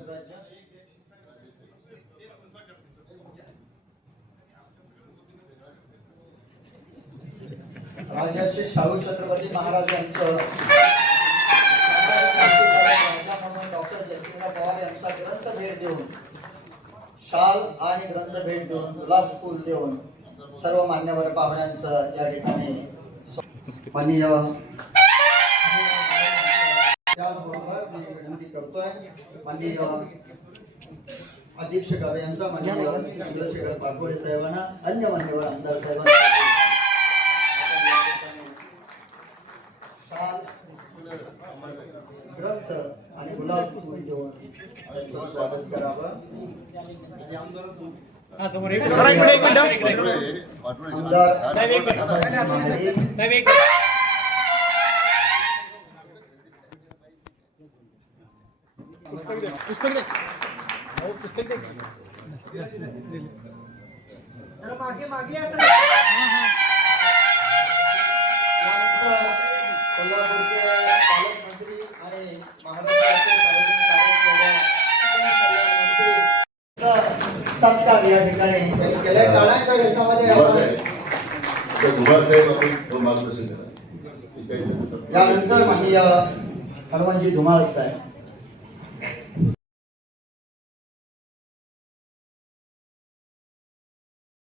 महाराष्ट्र राज्य राजर्षी शाहू छत्रपती महाराज यांचं राजा म्हणून डॉक्टर जयसिंगराव पवार यांचा ग्रंथ भेट देऊन शाल आणि ग्रंथ भेट देऊन गुलाब फूल देऊन सर्व मान्यवर पाहुण्यांचं या ठिकाणी माननीय त्याचबरोबर मी विनंती करतोय माननीय अधीक्षक अभियंता माननीय चंद्रशेखर पाटोळे साहेबांना अन्य मान्यवर आमदार साहेबांना शाल ग्रंथ आणि गुलाब फूल देऊन त्यांचं स्वागत करावं. कोल्हापूरचे पालकमंत्री आणि महाराष्ट्राचे मंत्री सत्कार या ठिकाणी त्यांनी केले. टाळ्यांच्या घटनामध्ये यानंतर माननीय हनुमानजी धुमाळ साहेब